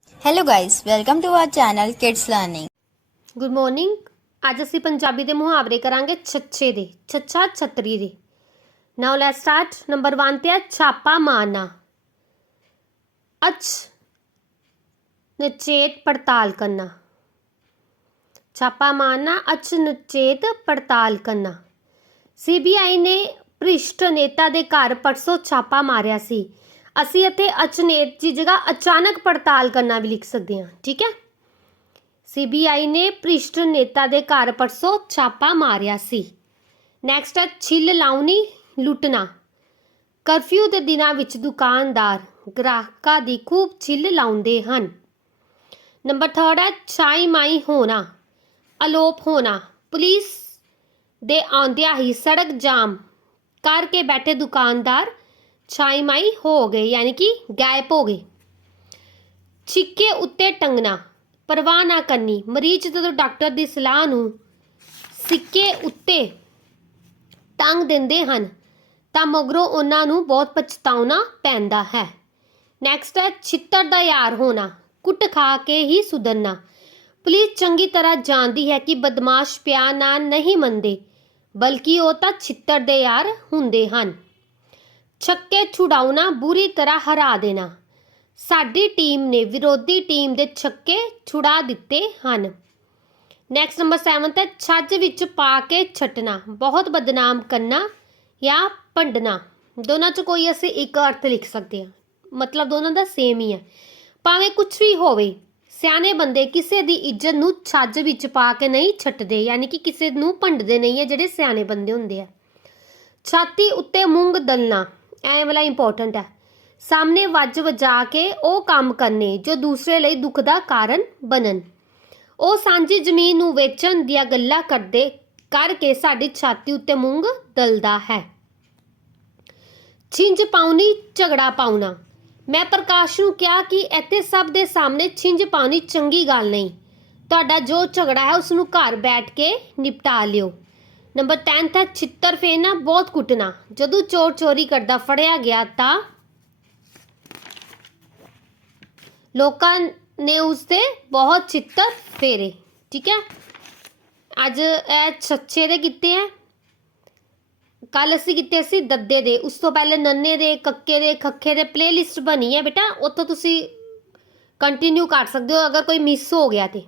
Hello guys, welcome to our channel Kids Learning. Good morning ਅੱਜ ਅਸੀਂ ਪੰਜਾਬੀ ਦੇ ਮੁਹਾਵਰੇ ਕਰਾਂਗੇ ਛੱਛੇ ਦੇ ਛੱਛਾ ਛਤਰੀ ਦੇ। ਨਾਓ ਲੈਟਸ ਸਟਾਰਟ ਨੰਬਰ 1 ਤੇ ਹੈ ਛਾਪਾ ਮਾਰਨਾ। ਅਚ ਨਚੇਤ ਪੜਤਾਲ ਕਰਨਾ। ਛਾਪਾ ਮਾਰਨਾ ਅਚ ਨਚੇਤ ਪੜਤਾਲ ਕਰਨਾ। ਸੀਬੀਆਈ ਨੇ ਭ੍ਰਿਸ਼ਟ ਨੇਤਾ ਦੇ ਘਰ ਪਰਸੋਂ ਛਾਪਾ ਮਾਰਿਆ ਸੀ। ਅਸੀਂ ਇੱਥੇ ਅਚਨੇਤ ਦੀ ਜਗ੍ਹਾ ਅਚਾਨਕ ਪੜਤਾਲ ਕਰਨਾ ਵੀ ਲਿਖ ਸਕਦੇ ਹਾਂ, ਠੀਕ ਹੈ? ਸੀਬੀਆਈ ਨੇ ਭ੍ਰਿਸ਼ਟ ਨੇਤਾ ਦੇ ਘਰ ਪਰਸੋਂ ਛਾਪਾ ਮਾਰਿਆ ਸੀ। ਨੈਕਸਟ ਹੈ, ਛਿੱਲ ਲਾਉਣੀ, ਲੁੱਟਣਾ। ਕਰਫਿਊ ਦੇ ਦਿਨਾਂ ਵਿੱਚ ਦੁਕਾਨਦਾਰ ਗ੍ਰਾਹਕਾਂ ਦੀ ਖੂਬ ਛਿੱਲ ਲਾਉਂਦੇ ਹਨ। ਨੰਬਰ 3 ਹੈ, ਛਾਈ ਮਾਈ ਹੋਣਾ, ਅਲੋਪ ਹੋਣਾ। ਪੁਲਿਸ ਦੇ ਆਉਂਦਿਆਂ ਹੀ ਸੜਕ ਜਾਮ ਕਰਕੇ ਬੈਠੇ ਦੁਕਾਨਦਾਰ ਛਾਈ ਮਾਈ ਹੋ ਗਏ ਯਾਨੀ ਕਿ ਗਾਇਬ ਹੋ ਗਏ ਛਿੱਕੇ ਉੱਤੇ ਟੰਗਣਾ, ਪਰਵਾਹ ਨਾ ਕਰਨੀ। ਮਰੀਜ਼ ਜਦੋਂ ਡਾਕਟਰ ਦੀ ਸਲਾਹ ਨੂੰ ਸਿੱਕੇ ਉੱਤੇ ਟੰਗ ਦਿੰਦੇ ਹਨ, ਤਾਂ ਮਗਰੋਂ ਉਹਨਾਂ ਨੂੰ ਬਹੁਤ ਪਛਤਾਉਣਾ ਪੈਂਦਾ ਹੈ। ਨੈਕਸਟ ਹੈ, ਛਿੱਤਰ ਦਾ ਯਾਰ ਹੋਣਾ, ਕੁੱਟ ਖਾ ਕੇ ਹੀ ਸੁਧਰਨਾ। ਪੁਲਿਸ ਚੰਗੀ ਤਰ੍ਹਾਂ ਜਾਣਦੀ ਹੈ ਕਿ ਬਦਮਾਸ਼ ਪਿਆਰ ਨਾਲ ਨਹੀਂ ਮੰਨਦੇ, ਬਲਕਿ ਉਹ ਤਾਂ ਛਿੱਤਰ ਦੇ ਯਾਰ ਹੁੰਦੇ ਹਨ। ਛੱਕੇ ਛੁਡਾਉਣਾ, ਬੁਰੀ ਤਰ੍ਹਾਂ ਹਰਾ ਦੇਣਾ। ਸਾਡੀ ਟੀਮ ਨੇ, ਵਿਰੋਧੀ ਟੀਮ ਦੇ ਛੱਕੇ ਛੁਡਾ ਦਿੱਤੇ ਹਨ। ਨੈਕਸਟ ਨੰਬਰ 7 ਹੈ, ਛੱਜ ਵਿੱਚ ਪਾ ਕੇ ਛੱਟਣਾ। ਬਹੁਤ ਬਦਨਾਮ ਕਰਨਾ ਜਾਂ ਭੰਡਣਾ। ਦੋਨਾਂ 'ਚ ਕੋਈ ਅਸੀਂ ਇੱਕ ਅਰਥ ਲਿਖ ਸਕਦੇ ਹਾਂ। ਮਤਲਬ ਦੋਨਾਂ ਦਾ ਸੇਮ ਹੀ ਹੈ। ਭਾਵੇਂ ਕੁਝ ਵੀ ਹੋਵੇ, ਸਿਆਣੇ ਬੰਦੇ ਕਿਸੇ ਦੀ ਇੱਜ਼ਤ ਨੂੰ ਛੱਜ ਵਿੱਚ ਪਾ ਕੇ ਨਹੀਂ ਛੱਟਦੇ, ਯਾਨੀ ਕਿ ਕਿਸੇ ਨੂੰ ਭੰਡਦੇ ਨਹੀਂ ਹੈ ਜਿਹੜੇ ਸਿਆਣੇ ਬੰਦੇ ਹੁੰਦੇ ਆ। ਛਾਤੀ ਉੱਤੇ ਮੂੰਗ ਦਲਣਾ ਐ ਵਾਲਾ ਇੰਪੋਰਟੈਂਟ ਹੈ। ਸਾਹਮਣੇ ਵੱਜ ਵਜਾ ਕੇ ਉਹ ਕੰਮ ਕਰਨੇ, ਜੋ ਦੂਸਰੇ ਲਈ ਦੁੱਖ ਦਾ ਕਾਰਨ ਬਣਨ। ਉਹ ਸਾਂਝੀ ਜ਼ਮੀਨ ਨੂੰ ਵੇਚਣ ਦੀਆਂ ਗੱਲਾਂ ਕਰਦੇ ਕਰਕੇ ਸਾਡੀ ਛਾਤੀ ਉੱਤੇ ਮੂੰਗ ਦਲਦਾ ਹੈ। ਛਿੰਝ ਪਾਉਣੀ, ਝਗੜਾ ਪਾਉਣਾ। ਮੈਂ ਪ੍ਰਕਾਸ਼ ਨੂੰ ਕਿਹਾ ਕਿ ਇੱਥੇ ਸਭ ਦੇ ਸਾਹਮਣੇ ਛਿੰਝ ਪਾਉਣੀ ਚੰਗੀ ਗੱਲ ਨਹੀਂ। ਤੁਹਾਡਾ ਜੋ ਝਗੜਾ ਹੈ ਉਸ ਨੂੰ ਘਰ ਬੈਠ ਕੇ ਨਿਪਟਾ ਲਿਓ। ਨੰਬਰ 10 ਹੈ ਛਿੱਤਰ ਫੇਰਨਾ ਬਹੁਤ ਕੁੱਟਣਾ। ਜਦੋਂ ਚੋਰ ਚੋਰੀ ਕਰਦਾ, ਫੜਿਆ ਗਿਆ ਤਾਂ ਲੋਕਾਂ ਨੇ ਉਸ ਤੇ ਬਹੁਤ ਛਿੱਤਰ ਫੇਰੇ। ਠੀਕ ਹੈ? ਅੱਜ ਇਹ ਛੱਛੇ ਦੇ ਕੀਤੇ ਆ ਕੱਲ ਅਸੀਂ ਕੀਤੇ ਸੀ ਦੱਦੇ ਦੇ। ਉਸ ਤੋਂ ਪਹਿਲੇ ਨੰਨੇ ਦੇ, ਕੱਕੇ ਦੇ, ਖੱਖੇ ਦੇ ਪਲੇਲਿਸਟ ਬਣੀ ਹੈ ਬੇਟਾ। ਉੱਥੋਂ ਤੁਸੀਂ ਕੰਟੀਨਿਊ ਕਰ ਸਕਦੇ ਹੋ, ਅਗਰ ਕੋਈ ਮਿਸ ਹੋ ਗਿਆ ਤੇ।